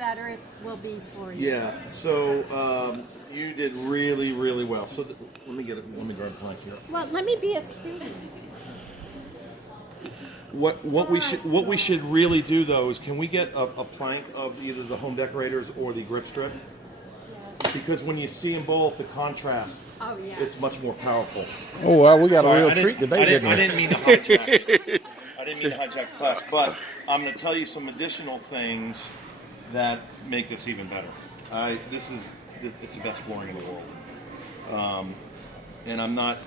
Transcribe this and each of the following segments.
better it will be for you. Yeah. So you did really, really well. So let me grab a plank here. Well, let me be a student. What we should really do though is, can we get a plank of either the home decorators or the grip strip? Because when you see them both, the contrast, Oh, yeah. it's much more powerful. Oh, well, we got Sorry, a real treat today, didn't we? I didn't mean to hijack. I didn't mean to hijack the class, but I'm going to tell you some additional things that make this even better. It's the best flooring in the world, and I'm not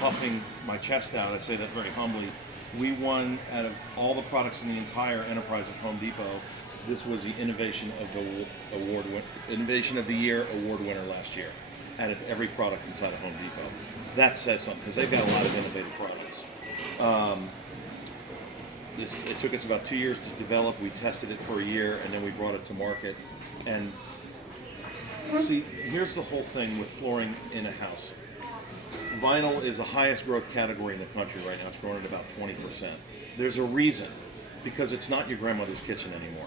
puffing my chest out. I say that very humbly. We won out of all the products in the entire enterprise of Home Depot. This was the Innovation of the Year award winner last year, out of every product inside of Home Depot. So that says something, because they've got a lot of innovative products. It took us about 2 years to develop. We tested it for a year, and then we brought it to market. And see, here's the whole thing with flooring in a house. Vinyl is the highest growth category in the country right now. It's growing at about 20%. There's a reason, because it's not your grandmother's kitchen anymore.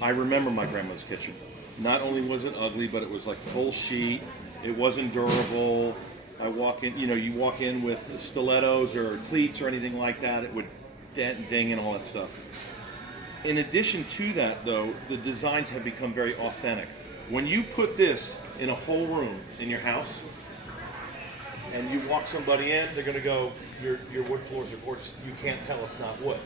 I remember my grandmother's kitchen. Not only was it ugly, but it was like full sheet. It wasn't durable. You walk in with stilettos or cleats or anything like that, it would dent and ding and all that stuff. In addition to that, though, the designs have become very authentic. When you put this in a whole room in your house, and you walk somebody in, they're going to go, your wood floors are gorgeous. You can't tell it's not wood.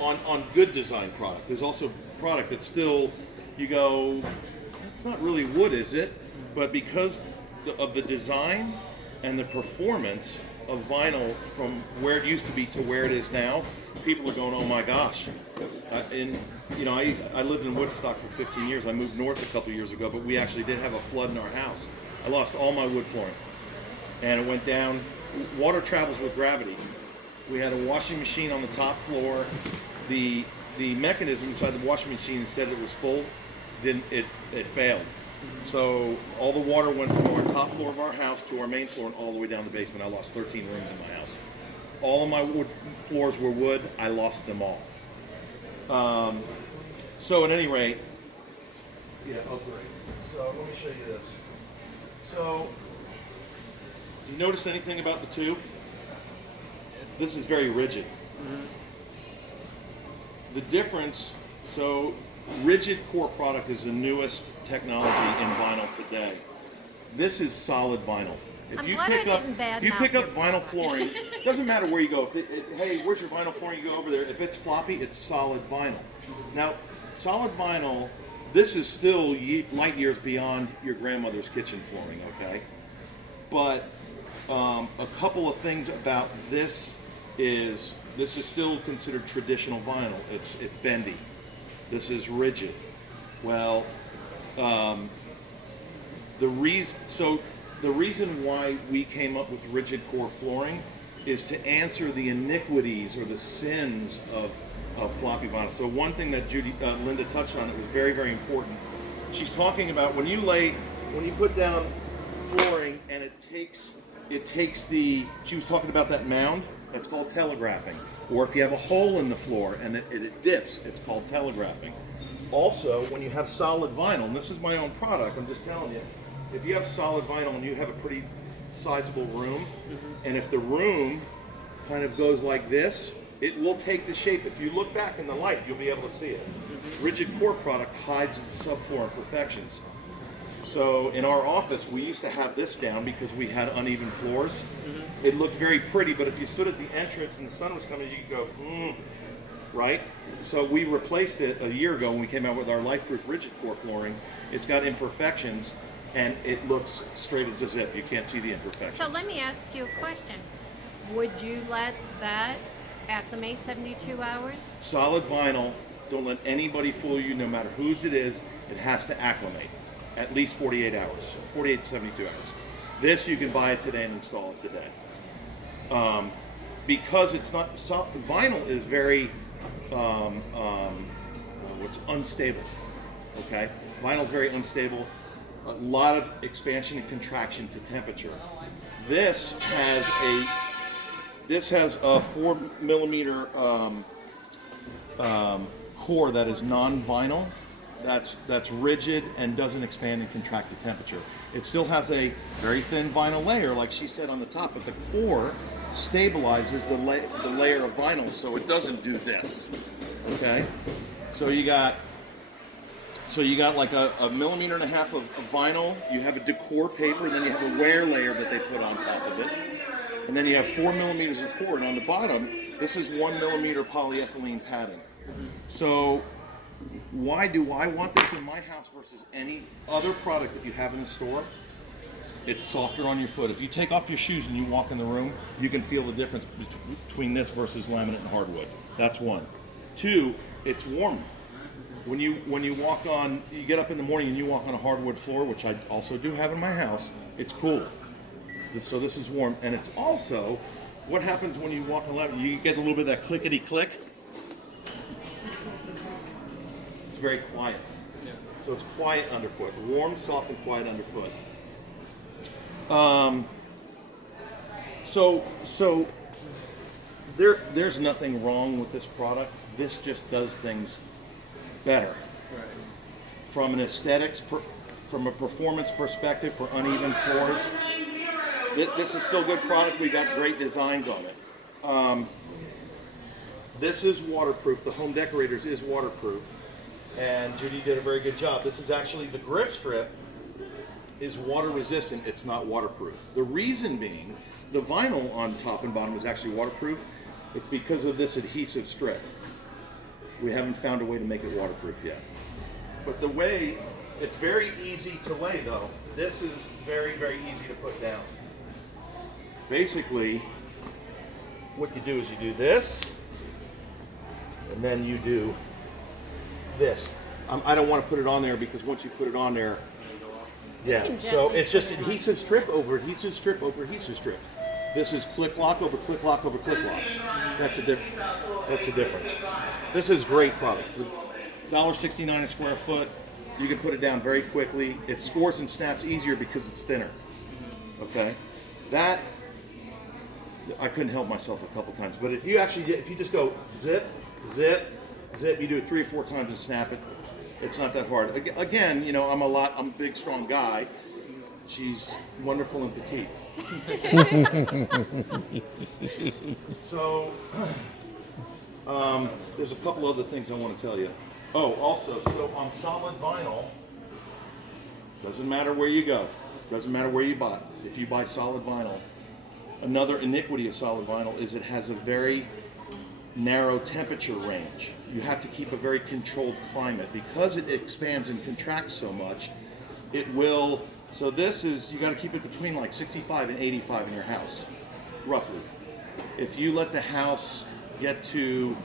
On good design product, there's also product that's still, you go, that's not really wood, is it? But because of the design and the performance of vinyl from where it used to be to where it is now, people are going, oh my gosh. I lived in Woodstock for 15 years. I moved north a couple years ago, but we actually did have a flood in our house. I lost all my wood flooring. And it went down. Water travels with gravity. We had a washing machine on the top floor. The mechanism inside the washing machine said it was full. It failed. So all the water went from our top floor of our house to our main floor and all the way down the basement. I lost 13 rooms in my house. All of my wood floors were wood. I lost them all. So at any rate, great. So let me show you this. So, do you notice anything about the two? This is very rigid. Mm-hmm. The difference, so rigid core product is the newest technology in vinyl today. This is solid vinyl. If you pick up vinyl flooring, it doesn't matter where you go. Hey, where's your vinyl flooring? You go over there. If it's floppy, it's solid vinyl. Now, solid vinyl, this is still light years beyond your grandmother's kitchen flooring, okay? But a couple of things about this is still considered traditional vinyl. It's bendy. This is rigid. Well, the reason why we came up with rigid core flooring is to answer the iniquities or the sins of floppy vinyl. So one thing that Linda touched on that was very, very important. She's talking about when you put down flooring and it takes she was talking about that mound, that's called telegraphing. Or if you have a hole in the floor and it dips, it's called telegraphing. Also, when you have solid vinyl, and this is my own product, I'm just telling you, if you have solid vinyl and you have a pretty sizable room, and if the room kind of goes like this, it will take the shape. If you look back in the light, you'll be able to see it. Rigid core product hides the subfloor imperfections. So in our office, we used to have this down because we had uneven floors. It looked very pretty, but if you stood at the entrance and the sun was coming, you could go, right? So we replaced it a year ago when we came out with our Lifeproof rigid core flooring. It's got imperfections, and it looks straight as a zip. You can't see the imperfections. So let me ask you a question. Would you let that acclimate 72 hours? Solid vinyl, don't let anybody fool you, no matter whose it is, it has to acclimate. At least 48 hours, 48 to 72 hours. This, you can buy it today and install it today. Because it's not, vinyl is very, unstable, okay? Vinyl is very unstable. A lot of expansion and contraction to temperature. This has a 4 millimeter core that is non-vinyl, that's rigid and doesn't expand and contract to temperature. It still has a very thin vinyl layer, like she said on the top, but the core stabilizes the layer of vinyl so it doesn't do this. Okay, so you got like a millimeter and a half of vinyl. You have a decor paper, and then you have a wear layer that they put on top of it, and then you have 4 millimeters of core. And on the bottom, this is 1 millimeter polyethylene padding. So why do I want this in my house versus any other product that you have in the store? It's softer on your foot. If you take off your shoes and you walk in the room, you can feel the difference between this versus laminate and hardwood. That's one. Two, it's warm. When you walk on, you get up in the morning and you walk on a hardwood floor, which I also do have in my house, it's cool. So this is warm. And it's also, what happens when you walk on laminate, you get a little bit of that clickety click. It's very quiet. Yeah. So it's quiet underfoot. Warm, soft, and quiet underfoot. So there's nothing wrong with this product. This just does things better. Right. From an aesthetics, from a performance perspective for uneven floors. This is still a good product. We got great designs on it. This is waterproof. The Home Decorators is waterproof. And Judy did a very good job. This is actually the grip strip is water resistant. It's not waterproof. The reason being, the vinyl on top and bottom is actually waterproof. It's because of this adhesive strip. We haven't found a way to make it waterproof yet. But the way, it's very easy to lay though. This is very, very easy to put down. Basically, what you do is you do this, and then you do this. I don't want to put it on there because once you put it on there, yeah, so it's just adhesive strip over adhesive strip over adhesive strip. This is click lock over click lock over click lock. That's a difference. This is great product. It's $1.69 a square foot. You can put it down very quickly. It scores and snaps easier because it's thinner. Okay, that I couldn't help myself a couple times. But if you just go zip, zip, zip, you do it 3 or 4 times and snap it. It's not that hard. Again, you know, I'm a big, strong guy. She's wonderful and petite. So, there's a couple other things I want to tell you. Oh, also, so on solid vinyl, doesn't matter where you go, doesn't matter where you buy. If you buy solid vinyl, another iniquity of solid vinyl is it has a very narrow temperature range. You have to keep a very controlled climate because it expands and contracts so much. It will. So this is, you got to keep it between like 65 and 85 in your house, roughly. If you let the house get to,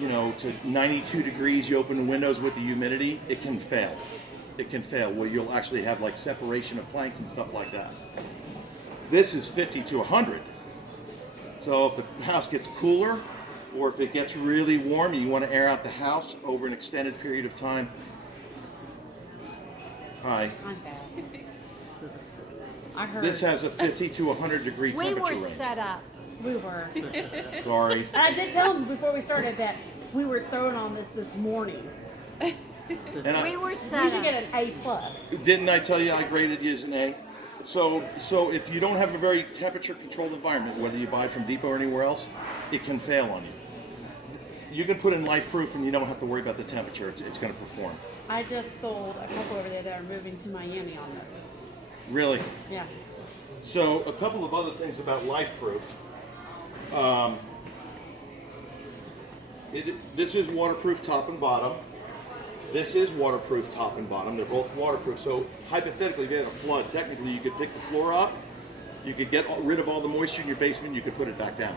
you know, to 92 degrees, you open the windows with the humidity, it can fail. It can fail where you'll actually have like separation of planks and stuff like that. This is 50 to 100. So if the house gets cooler, or if it gets really warm and you want to air out the house over an extended period of time. Hi. I'm bad. I heard. This has a 50 to 100 degree We temperature were range. set up. We were. Sorry. And I did tell him before we started that we were throwing on this morning. And We were We set should up. get an A+. didn't I tell you I graded you as an A? So if you don't have a very temperature controlled environment, whether you buy from Depot or anywhere else, it can fail on you. You can put in Lifeproof and you don't have to worry about the temperature. It's going to perform. I just sold a couple over there that are moving to Miami on this. Really. Yeah. So a couple of other things about Lifeproof. This is waterproof top and bottom. This is waterproof top and bottom. They're both waterproof. So hypothetically, if you had a flood, technically you could pick the floor up. You could get rid of all the moisture in your basement. You could put it back down.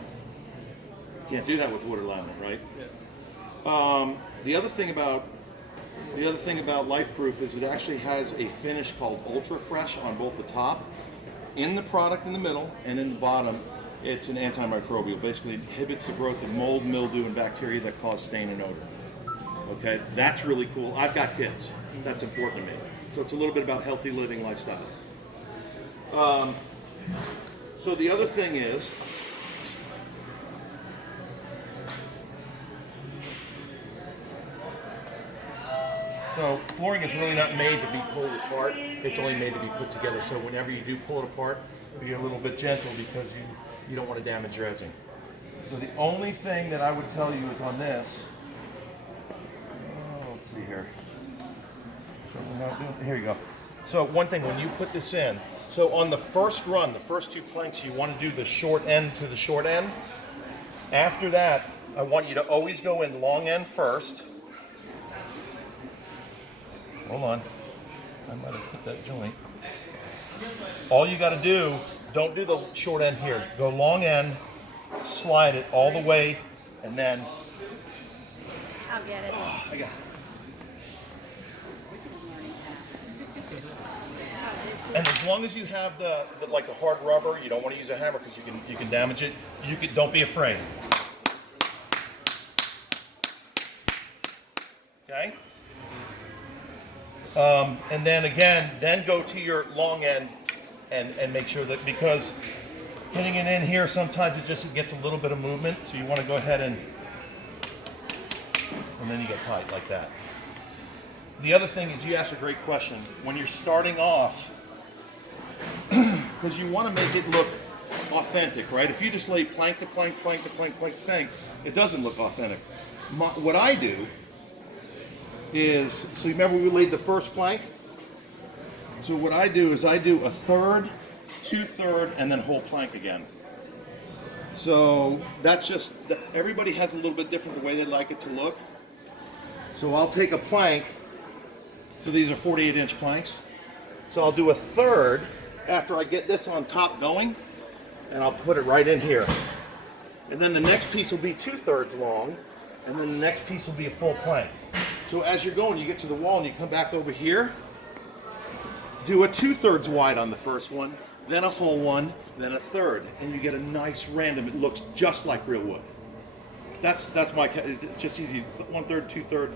Can't do that with wood or laminate, right? Yeah. The other thing about Lifeproof is it actually has a finish called Ultra Fresh on both the top, in the product in the middle, and in the bottom. It's an antimicrobial. Basically, it inhibits the growth of mold, mildew, and bacteria that cause stain and odor. Okay, that's really cool. I've got kids. That's important to me. So it's a little bit about healthy living lifestyle. So the other thing is, So flooring is really not made to be pulled apart. It's only made to be put together. So whenever you do pull it apart, be a little bit gentle because you don't want to damage your edging. So the only thing that I would tell you is on this. Let's see here. So we're not doing, here you go. So one thing, when you put this in, so on the first run, the first 2 planks, you want to do the short end to the short end. After that, I want you to always go in long end first. Hold on. I might have hit that joint. All you got to do, don't do the short end here. Go long end, slide it all the way, and then... I'll get it. Oh, I got it. And as long as you have the like the hard rubber, you don't want to use a hammer because you can damage it. Don't be afraid. Okay. And then again, go to your long end and make sure that, because hitting it in here sometimes it just gets a little bit of movement, so you want to go ahead and then you get tight like that. The other thing is, you asked a great question. When you're starting off, because you want to make it look authentic, right? If you just lay plank to plank, plank to plank, plank to plank, it doesn't look authentic. What I do is, so remember we laid the first plank? So what I do is I do a third, 2/3, and then whole plank again. So that's just, everybody has a little bit different the way they like it to look. So I'll take a plank, so these are 48-inch planks. So I'll do a third after I get this on top going, and I'll put it right in here. And then the next piece will be 2/3 long, and then the next piece will be a full plank. So as you're going, you get to the wall and you come back over here, do a 2/3 wide on the first one, then a whole one, then a third, and you get a nice random. It looks just like real wood. That's my, it's just easy, 1/3, 2/3,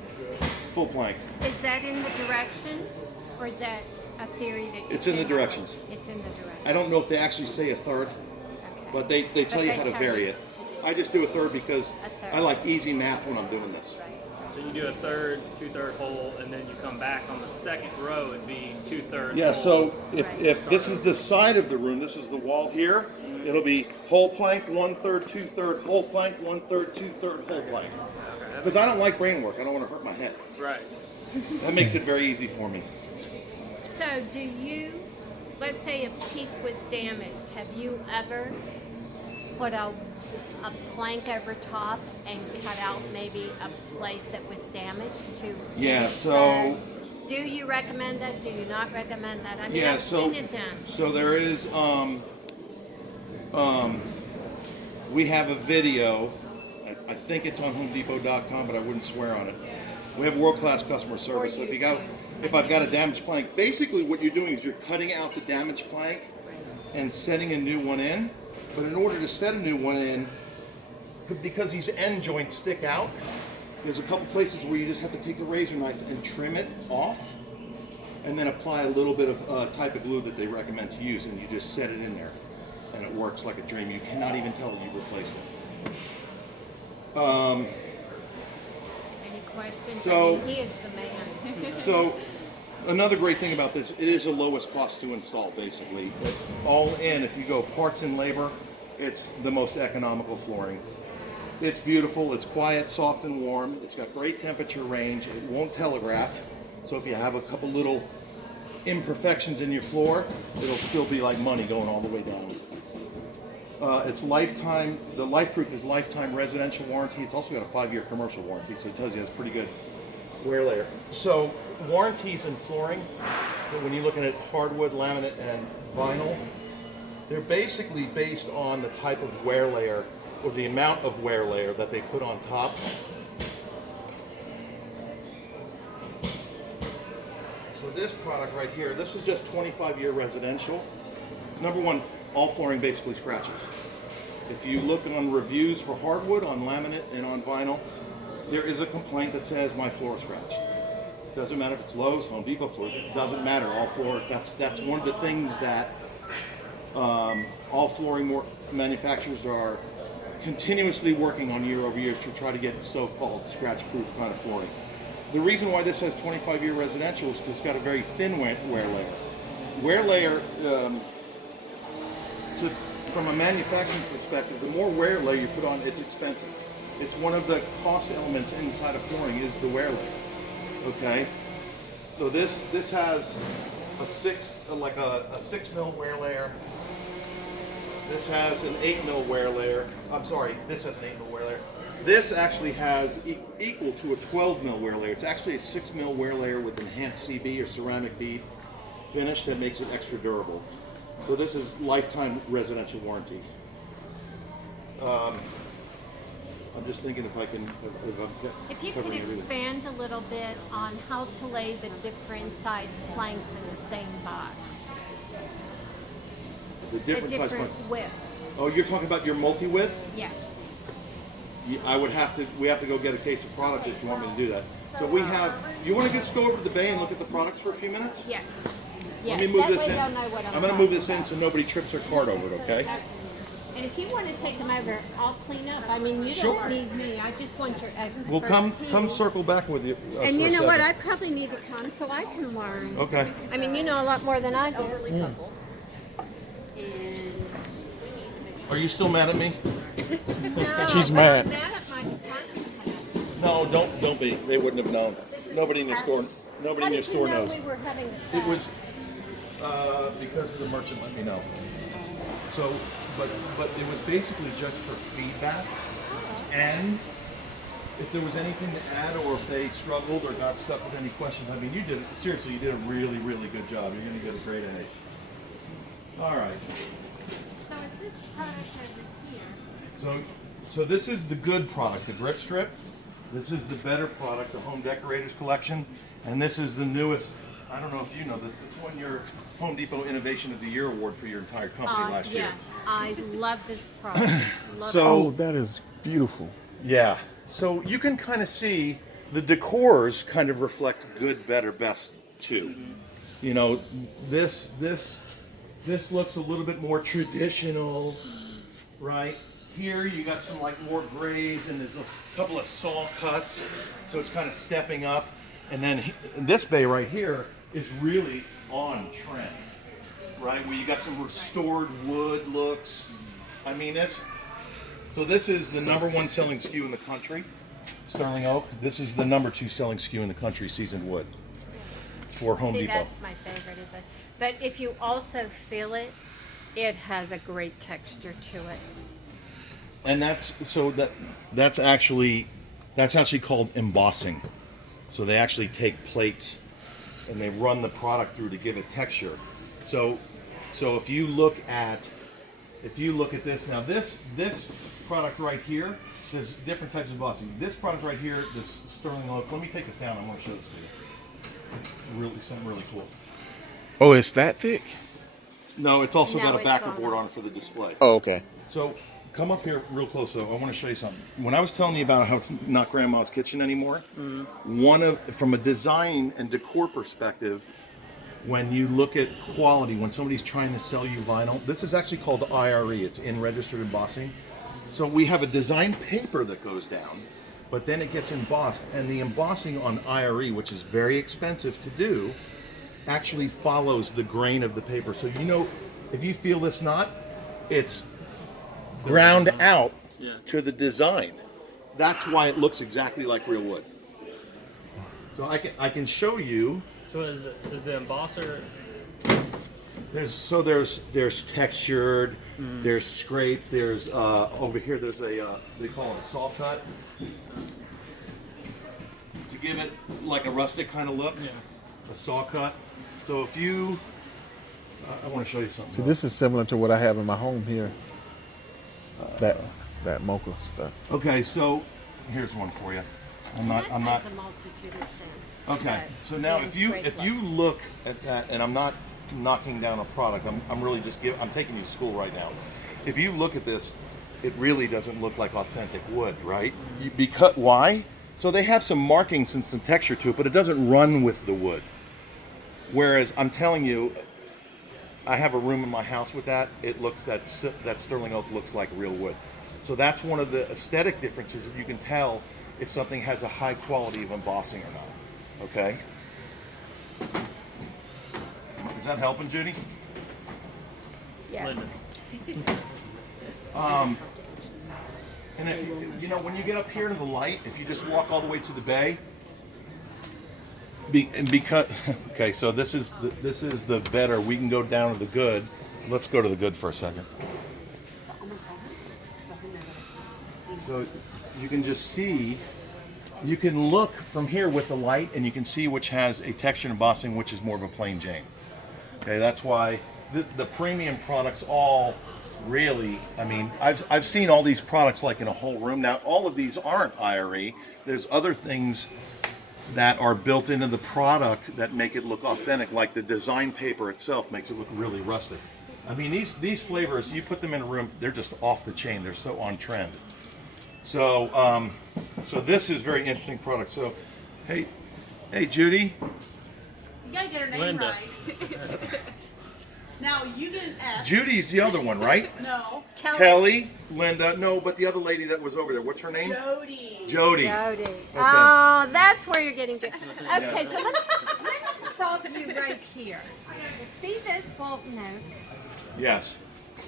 full plank. Is that in the directions, or is that a theory that you It's in the came up directions. with? It's in the directions. I don't know if they actually say a third, Okay. but they tell you how to vary it. to do I just do a third because A third. I like easy math when I'm doing this. Right. So you do a third, 2/3 hole, and then you come back on the second row and be 2/3 Yeah, hole. so if this is the side of the room, this is the wall here, it'll be whole plank, 1/3, 2/3, whole plank, 1/3, 2/3, whole plank. Because I don't like brain work. I don't want to hurt my head. Right. That makes it very easy for me. So do you, let's say a piece was damaged, have you ever put a plank over top and cut out maybe a place that was damaged to? Yeah, fix so- that? Do you recommend that? Do you not recommend that? I mean, Yeah, I've so seen it done. so there is we have a video. I think it's on HomeDepot.com, but I wouldn't swear on it. We have world-class customer service. So if I've got a damaged plank, basically what you're doing is you're cutting out the damaged plank and setting a new one in. But in order to set a new one in, because these end joints stick out, there's a couple places where you just have to take the razor knife and trim it off, and then apply a little bit of type of glue that they recommend to use, and you just set it in there, and it works like a dream. You cannot even tell that you've replaced it. Any questions? So- I mean, he is the man. So another great thing about this, it is the lowest cost to install, basically. All in, if you go parts and labor, it's the most economical flooring. It's beautiful, it's quiet, soft, and warm. It's got great temperature range. It won't telegraph. So if you have a couple little imperfections in your floor, it'll still be like money going all the way down. It's lifetime, the Lifeproof is lifetime residential warranty. It's also got a 5-year commercial warranty, so it tells you it's pretty good wear layer. So warranties in flooring, when you're looking at hardwood, laminate, and vinyl, they're basically based on the type of wear layer or the amount of wear layer that they put on top. So this product right here, this is just 25-year residential. Number one, all flooring basically scratches. If you look on reviews for hardwood, on laminate, and on vinyl, there is a complaint that says my floor is scratched. Doesn't matter if it's Lowe's, Home Depot floor, it doesn't matter. All floor, that's one of the things that all flooring manufacturers are continuously working on year over year to try to get so-called scratch-proof kind of flooring. the reason why this has 25-year residential is because it's got a very thin wear layer. Wear layer, from a manufacturing perspective, the more wear layer you put on, it's expensive. It's one of the cost elements inside of flooring is the wear layer. Okay, so this has a 6 mil wear layer. This has an 8 mil wear layer. I'm sorry, this has an 8 mil wear layer. This actually has equal to a 12 mil wear layer. It's actually a 6 mil wear layer with enhanced CB or ceramic bead finish that makes it extra durable. So this is lifetime residential warranty. I'm just thinking if I'm If you could covering everything. expand a little bit on how to lay the different size planks in the same box. The The different size different plank. widths. Oh, you're talking about your multi-width? Yes. We have to go get a case of product if you want me to do that. So we have, you want to just go over to the bay and look at the products for a few minutes? Yes. Let Yes. me move That this way in. they'll know what I'm going to move this in talking so nobody trips their cart over it, okay? about. And if you want to take them over, I'll clean up. I mean, you Sure. don't need me. I just want your expertise. Well, come circle back with you. And you for a know what? I second. probably need to come so I can learn. Okay. I mean, you know a lot more than I do. And Are you still mad at me? no, She's I'm mad. mad at my department head. No, don't be. They wouldn't have known. Nobody in your store. Nobody in your store How did knows. you know we were having a It was class? because the merchant let me know. So, but it was basically just for feedback, and if there was anything to add, or if they struggled or got stuck with any questions. I mean, you did seriously. You did a really, really good job. You're going to get a grade A. All right. So is this product over here? So this is the good product, the grip strip. This is the better product, the Home Decorators Collection, and this is the newest. I don't know if you know this. This won your Home Depot Innovation of the Year award for your entire company last year. Yes, I love this product. Love So- Oh, that is beautiful. Yeah. So you can kind of see the decors kind of reflect good, better, best too. You know, this looks a little bit more traditional, right? Here you got some like more grays, and there's a couple of saw cuts, so it's kind of stepping up. And then this bay right here is really on trend, right? Where you got some restored wood looks. I mean, this is the #1 selling SKU in the country, Sterling Oak. This is the #2 selling SKU in the country, seasoned wood, for Home See, Depot. that's my favorite, is it? But if you also feel it, it has a great texture to it. And that's actually called embossing. So they actually take plates and they run the product through to give it texture. So if you look at this now, this product right here, there's different types of embossing. This product right here, this Sterling Oak. Let me take this down. I want to show this to you. Really, something really cool. Oh, it's that thick? No, it's also No, got a it's backer on board it. on it for the display. Oh, okay. So come up here real close though. I want to show you something. When I was telling you about how it's not grandma's kitchen anymore, from a design and decor perspective, when you look at quality, when somebody's trying to sell you vinyl, this is actually called IRE. It's in registered embossing. So we have a design paper that goes down, but then it gets embossed, and the embossing on IRE, which is very expensive to do, actually follows the grain of the paper. So you know, if you feel this knot, it's ground out to the design. That's why it looks exactly like real wood. So I can show you. So is the embosser? There's textured, there's scraped, there's over here there's a they call it a saw cut to give it like a rustic kind of look. Yeah. A saw cut. So if you, I want to show you something. See, this is similar to what I have in my home here. That mocha stuff. Okay, so here's one for you. I'm not. That has a multitude of scents. Okay, but so now it's if you great look at that, and I'm not knocking down a product, I'm really just I'm taking you to school right now. If you look at this, it really doesn't look like authentic wood, right? Because why? So they have some markings and some texture to it, but it doesn't run with the wood. Whereas I'm telling you, I have a room in my house with that. It looks that Sterling Oak looks like real wood. So that's one of the aesthetic differences that you can tell if something has a high quality of embossing or not. Okay. Is that helping, Judy? Yes. Linda. And if you know, when you get up here to the light, if you just walk all the way to the bay, because okay, so this is the better. We can go down to the good. Let's go to the good for a second. So you can just see, you can look from here with the light, and you can see which has a texture and embossing, which is more of a plain Jane. Okay, that's why the premium products all really, I mean, I've seen all these products like in a whole room. Now, all of these aren't IRE. There's other things that are built into the product that make it look authentic, like the design paper itself makes it look really rustic. I mean, these flavors, you put them in a room, they're just off the chain. They're so on trend. So, so this is very interesting product. So, hey, Judy. You gotta get her name Linda. right. Now you get an F. Judy's the other one, right? No. Kelly, Linda, no, but the other lady that was over there. What's her name? Jody. Jody. Jody. Oh, that's where you're getting to. Okay, so let me stop you right here. See this? Well, no. Yes.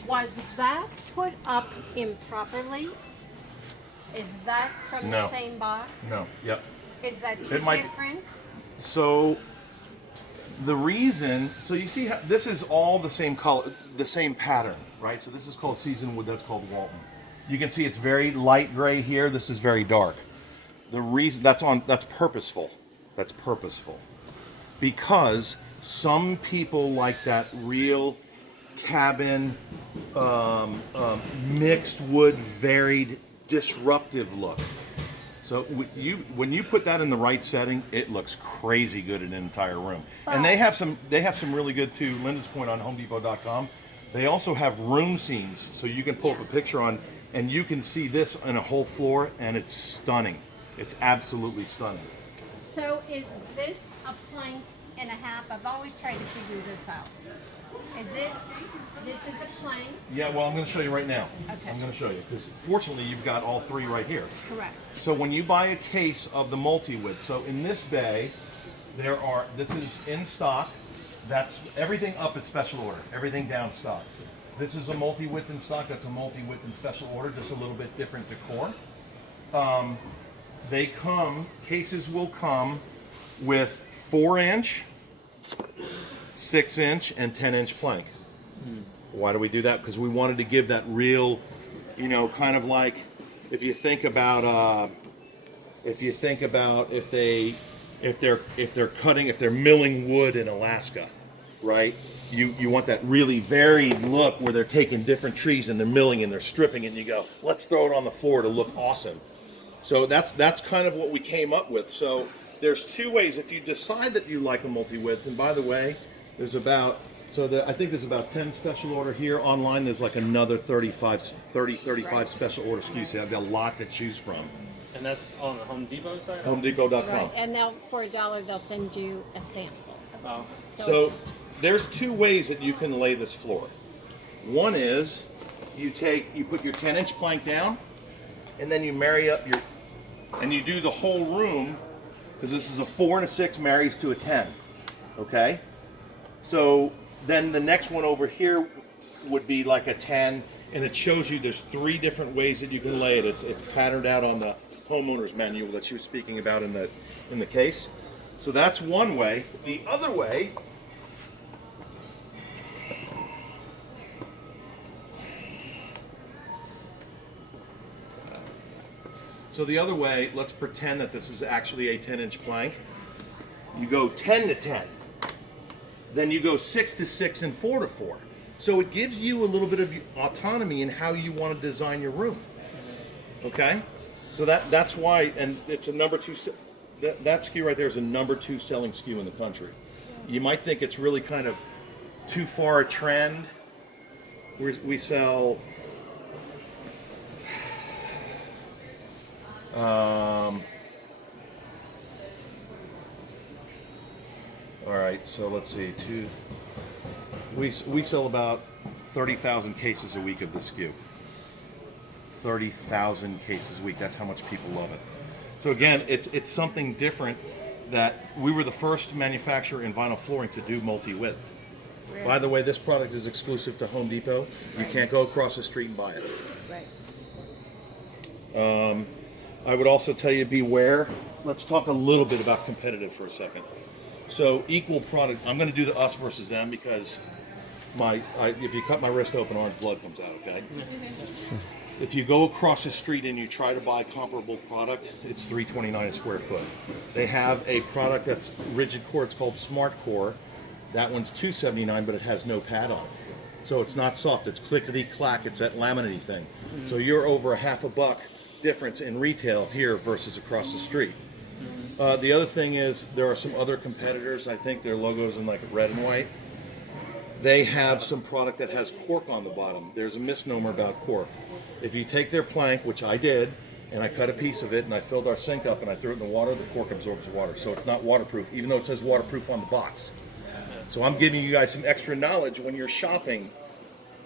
Was that put up improperly? Is that from the No. same box? No. Yep. Is that too It might- different? So the reason, so you see how this is all the same color, the same pattern, right? So this is called seasoned wood, that's called Walton. You can see it's very light gray here, this is very dark. The reason that's purposeful. That's purposeful. Because some people like that real cabin, mixed wood, varied, disruptive look. So when you put that in the right setting, it looks crazy good in an entire room. And they have some really good, to Linda's point, on HomeDepot.com. They also have room scenes, so you can pull up a picture on, and you can see this on a whole floor, and it's stunning. It's absolutely stunning. So is this a plank and a half? I've always tried to figure this out. Is this is a plank? Yeah, well, I'm going to show you right now. Okay. I'm going to show you, because fortunately you've got all three right here. Correct. So when you buy a case of the multi-width, so in this bay, this is in stock. That's everything up is special order, everything down stock. This is a multi-width in stock, that's a multi-width in special order, just a little bit different decor. Cases will come with 4-inch, 6-inch, and 10-inch plank. Why do we do that? Because we wanted to give that real, kind of like, if you think about if they're milling wood in Alaska, right? You want that really varied look where they're taking different trees and they're milling and they're stripping, and you go, let's throw it on the floor to look awesome. So that's kind of what we came up with. So there's two ways if you decide that you like a multi-width. And by the way, I think there's about 10 special order here. Online there's like another 35 special order SKUs. So I've got a lot to choose from. And that's on the Home Depot site? HomeDepot.com. Right. And for $1 they'll send you a sample. Oh. So there's two ways that you can lay this floor. One is you put your 10-inch plank down, and then you marry up and you do the whole room, because this is a 4 and a 6 marries to a 10. Okay? So then the next one over here would be like a 10, and it shows you there's 3 different ways that you can lay it. It's patterned out on the homeowner's manual that she was speaking about in the case. So that's one way. The other way let's pretend that this is actually a 10-inch plank. You go 10 to 10. Then you go 6 to 6 and 4 to 4. So it gives you a little bit of autonomy in how you want to design your room. Okay? So that's why, and it's a number 2, that SKU right there is a number 2 selling SKU in the country. You might think it's really kind of too far a trend. We sell all right, so let's see, we sell about 30,000 cases a week of this SKU. 30,000 cases a week. That's how much people love it. So again, it's something different that we were the first manufacturer in vinyl flooring to do multi-width. By the way, this product is exclusive to Home Depot. You can't go across the street and buy it. Right. I would also tell you beware. Let's talk a little bit about competitive for a second. So equal product. I'm going to do the us versus them because if you cut my wrist open, orange blood comes out. Okay. If you go across the street and you try to buy comparable product, it's $3.29 a square foot. They have a product that's rigid core. It's called Smart Core. That one's $2.79, but it has no pad on it. So it's not soft. It's clickety clack. It's that laminate thing. So you're over $1.50 difference in retail here versus across the street. The other thing is there are some other competitors. I think their logo's in like red and white. They have some product that has cork on the bottom. There's a misnomer about cork. If you take their plank, which I did, and I cut a piece of it and I filled our sink up and I threw it in the water, the cork absorbs water. So it's not waterproof, even though it says waterproof on the box. So I'm giving you guys some extra knowledge when you're shopping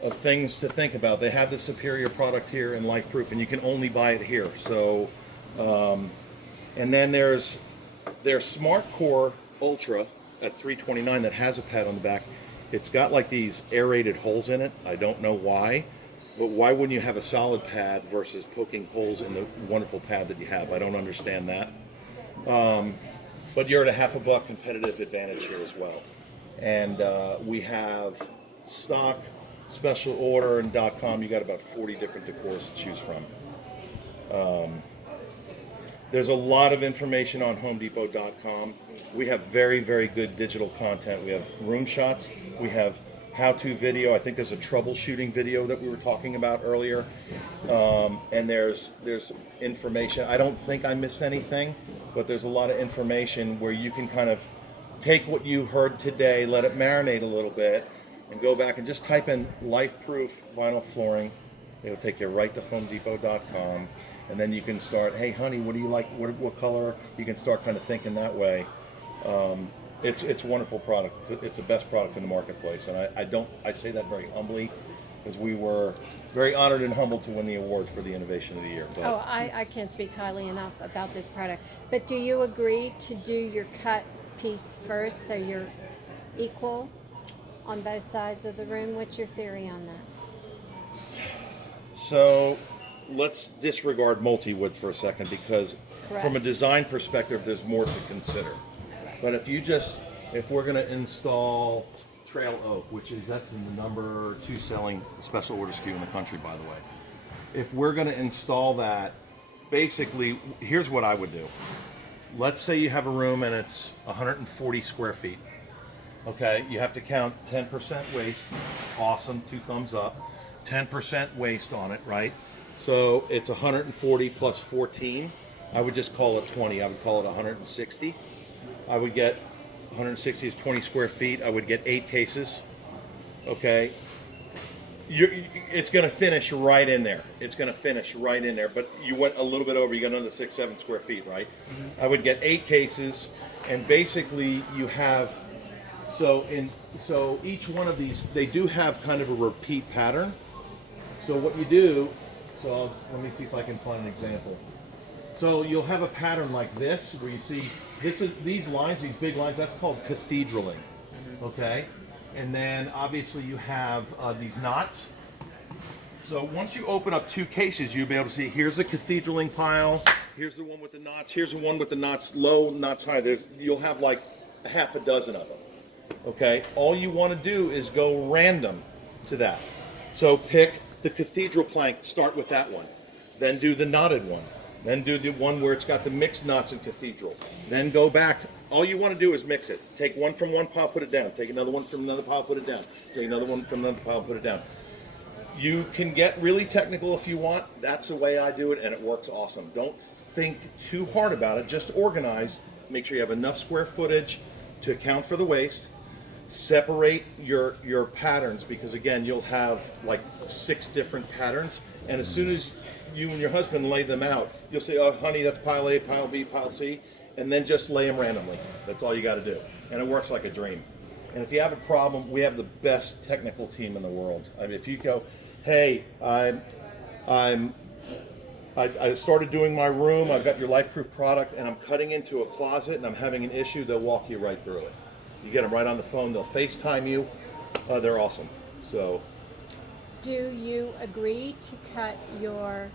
of things to think about. They have the superior product here in Lifeproof, and you can only buy it here. So, and then there's their Smart Core Ultra at $3.29 that has a pad on the back. It's got like these aerated holes in it. I don't know why, but why wouldn't you have a solid pad versus poking holes in the wonderful pad that you have? I don't understand that. But you're at $1.50 competitive advantage here as well. And we have stock, special order, and .com. You got about 40 different decors to choose from. There's a lot of information on HomeDepot.com. We have very, very good digital content. We have room shots. We have how-to video. I think there's a troubleshooting video that we were talking about earlier. And there's information. I don't think I missed anything, but there's a lot of information where you can kind of take what you heard today, let it marinate a little bit, and go back and just type in Lifeproof vinyl flooring. It'll take you right to HomeDepot.com. And then you can start, hey honey, what do you like? What color? You can start kind of thinking that way. It's a wonderful product. It's the best product in the marketplace, and I say that very humbly, because we were very honored and humbled to win the award for the Innovation of the Year. But I can't speak highly enough about this product. But do you agree to do your cut piece first so you're equal on both sides of the room? What's your theory on that? So let's disregard multi-wood for a second, because from a design perspective, there's more to consider. But if we're going to install trail oak, that's in the number 2 selling special order SKU in the country, by the way. If we're going to install that, basically, here's what I would do. Let's say you have a room and it's 140 square feet. Okay, you have to count 10% waste. Awesome, 2 thumbs up. 10% waste on it, right? So it's 140 plus 14. I would just call it 20. I would call it 160. I would get 160 is 20 square feet. I would get 8 cases. Okay. It's going to finish right in there. It's going to finish right in there. But you went a little bit over. You got another 6-7 square feet, right? Mm-hmm. I would get 8 cases, and basically you have so each one of these, they do have kind of a repeat pattern. So what you do, let me see if I can find an example. So you'll have a pattern like this, where you see these lines, these big lines. That's called cathedraling. Okay. And then obviously you have these knots. So once you open up 2 cases, you'll be able to see, here's the cathedraling pile, here's the one with the knots, here's the one with the knots low, knots high. You'll have like a half a dozen of them. Okay, all you want to do is go random to that. So pick the cathedral plank, start with that one. Then do the knotted one. Then do the one where it's got the mixed knots in cathedral. Then go back. All you want to do is mix it. Take one from one pile, put it down. Take another one from another pile, put it down. Take another one from another pile, put it down. You can get really technical if you want. That's the way I do it, and it works awesome. Don't think too hard about it. Just organize. Make sure you have enough square footage to account for the waste. Separate your patterns, because again, you'll have like 6 different patterns, and as soon as you and your husband lay them out, you'll say, oh honey, that's pile A, pile B, pile C, and then just lay them randomly. That's all you got to do, and it works like a dream. And if you have a problem, we have the best technical team in the world. I mean, if you go, hey, I'm I started doing my room. I've got your Lifeproof product, and I'm cutting into a closet, and I'm having an issue. They'll walk you right through it. You get them right on the phone. They'll FaceTime you. They're awesome. So, Do you agree to cut your,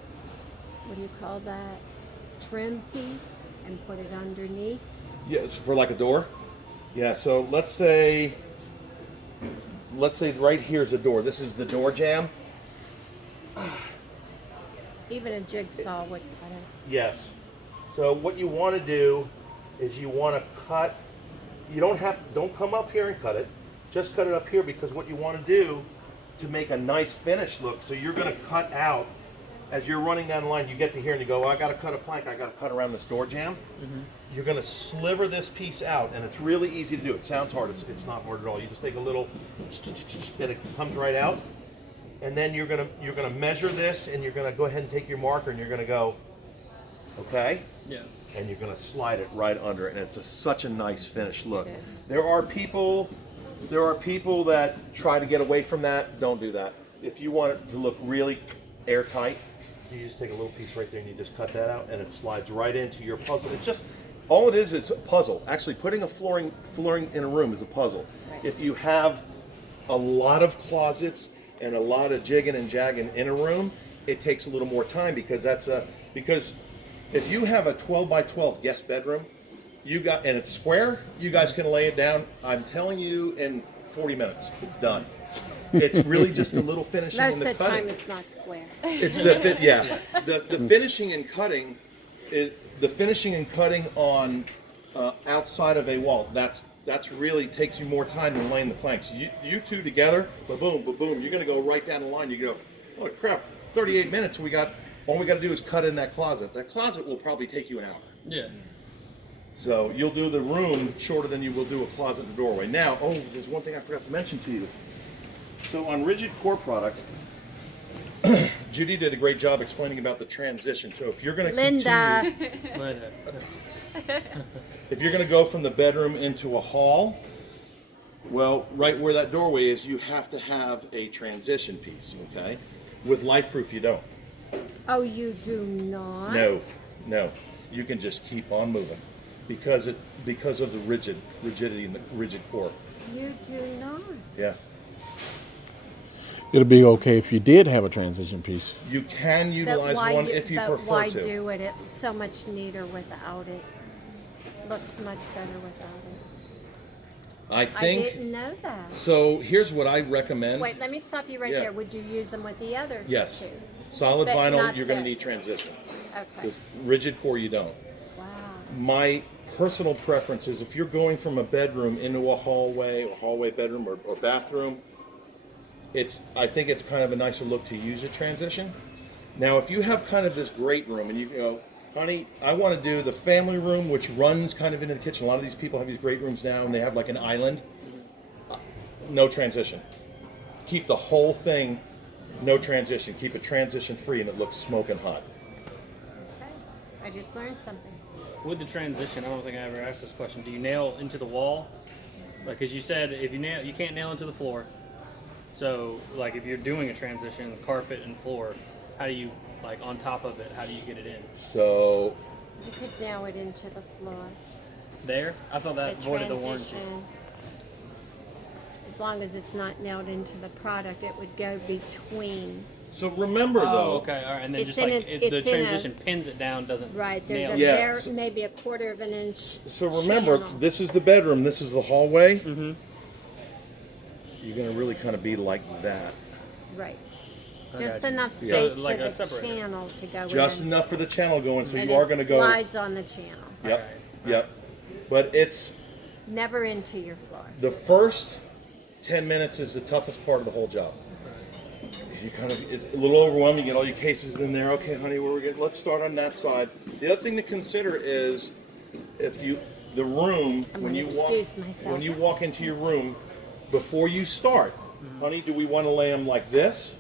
what do you call that, trim piece and put it underneath? yeah, it's for like a door. Yeah. So let's say right here's a door. This is the door jamb. Even a jigsaw would cut it. Yes. So what you want to do is you want to cut. You don't come up here and cut it. Just cut it up here, because what you want to do to make a nice finish look. So you're going to cut out as you're running down the line. You get to here and you go, I got to cut a plank. I got to cut around this door jamb. You're going to sliver this piece out, and it's really easy to do. It sounds hard. It's not hard at all. You just take a little, and it comes right out. And then you're gonna measure this, and you're gonna go ahead and take your marker, and you're gonna go, okay, Yeah. and you're gonna slide it right under, and it's such a nice finished look. It is. There are people that try to get away from that. Don't do that. If you want it to look really airtight, you just take a little piece right there, and you just cut that out, and it slides right into your puzzle. It's just all it is a puzzle. Actually, putting a flooring in a room is a puzzle. If you have a lot of closets and a lot of jigging and jagging in a room, it takes a little more time, because because if you have a 12 by 12 guest bedroom, and it's square, you guys can lay it down. I'm telling you, in 40 minutes, it's done. It's really just a little finishing Most in of the the cutting. time it's not square. It's the finishing and cutting is the finishing and cutting on outside of a wall. That's really takes you more time than laying the planks. You two together, boom, boom. You're gonna go right down the line. You go, oh crap, 38 minutes. All we got to do is cut in that closet. That closet will probably take you an hour. Yeah. So you'll do the room shorter than you will do a closet and doorway. Now, there's one thing I forgot to mention to you. So on rigid core product, Judy did a great job explaining about the transition. So if you're going to Linda, if you're going to go from the bedroom into a hall, well, right where that doorway is, you have to have a transition piece, okay? With Lifeproof, you don't. oh, you do not? No. You can just keep on moving because of the rigidity and the rigid core. You do not. Yeah. It'll be okay if you did have a transition piece. You can utilize one if you prefer why to. do it? It's so much neater without it. Looks much better without it. I I think didn't know that. so. Here's what I recommend. Wait, let me stop you right Yeah. there. Would you use them with the other Yes. two? Solid But vinyl, not you're going to this. need transition. Okay. With rigid core, you don't. Wow. My personal preference is if you're going from a bedroom into a hallway or hallway bedroom or bathroom, I think it's kind of a nicer look to use a transition. Now, if you have kind of this great room and you go, honey, I want to do the family room, which runs kind of into the kitchen. A lot of these people have these great rooms now, and they have like an island. No transition. Keep the whole thing no transition. Keep it transition free, and it looks smoking hot. Okay. I just learned something. With the transition, I don't think I ever asked this question. Do you nail into the wall? Like, as you said, if you can't nail into the floor. So, like, if you're doing a transition, carpet and floor, how do you, like, on top of it, how do you get it in? So You could nail it into the floor. There? I thought that The avoided the warranty. transition, as long as it's not nailed into the product, it would go between. remember though. Oh, okay, all right. And then It's just in like a- the it's in a- transition pins it down, doesn't Right. There's nail a it. Yeah. maybe a quarter of an inch. So remember, channel. this is the bedroom. This is the hallway. Mm-hmm. You're gonna really kind of be like that. Right. Okay. Just enough Yeah. space So, like for a the separator. channel to go Just in. enough for the channel going, so And you are it going to go. slides on the channel. Yep, Alright. yep. But it's Never into your floor. the first 10 minutes is the toughest part of the whole job. It's a little overwhelming. You get all your cases in there. Okay, honey, where we get? Let's start on that side. The other thing to consider is the room I'm when gonna you walk excuse myself. when you walk into your room before you start, honey, do we want to lay them like this,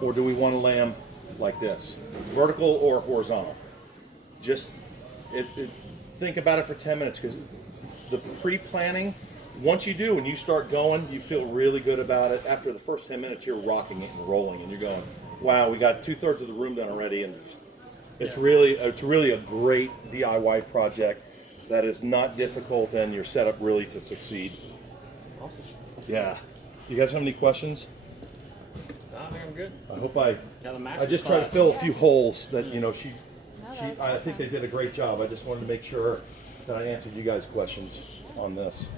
or do we want to lay them like this, vertical or horizontal? Just think about it for 10 minutes, because the pre-planning, once you do and you start going, you feel really good about it. After the first 10 minutes, you're rocking it and rolling, and you're going, wow, we got 2/3 of the room done already, and It's Yeah. really a great DIY project that is not difficult, and you're set up really to succeed. Awesome. Yeah. You guys have any questions? I think I'm good. I hope I Yeah, the I mattress just tried to class. fill a few holes that she No, she that was I think they did a great job. I just wanted to make sure that I answered you guys' questions on this.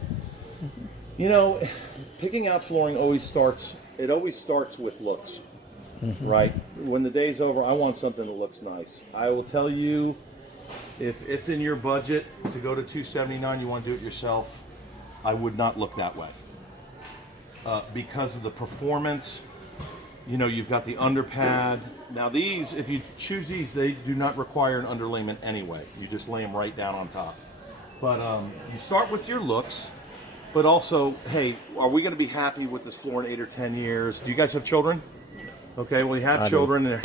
You know, picking out flooring always starts with looks. Right? When the day's over, I want something that looks nice. I will tell you, if it's in your budget to go to $279, you want to do it yourself, I would not look that way. Because of the performance, you've got the underpad. Now these, if you choose these, they do not require an underlayment anyway. You just lay them right down on top. But you start with your looks, but also, hey, are we going to be happy with this floor in 8 or 10 years? Do you guys have children? Okay, well, you have I do. children.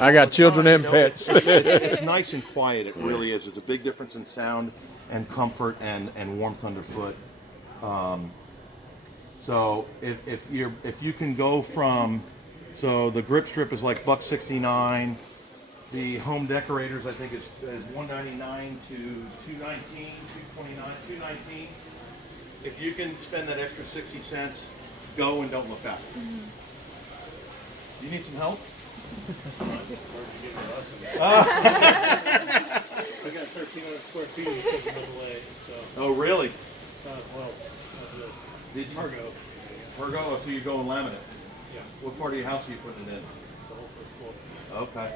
I got children and pets. It's nice and quiet. It really is. There's a big difference in sound and comfort and warmth underfoot. So if you can go from, so the grip strip is like $169. The home decorators I think is $199 to $219, $229, $219. If you can spend that extra 60 cents, go and don't look back. You need some help? I got 1,300 square feet of taken away, so, Oh, really? well, Did you? cargo, Virgo, so you're going laminate. yeah, What part of your house are you putting it in? the whole first floor. Okay.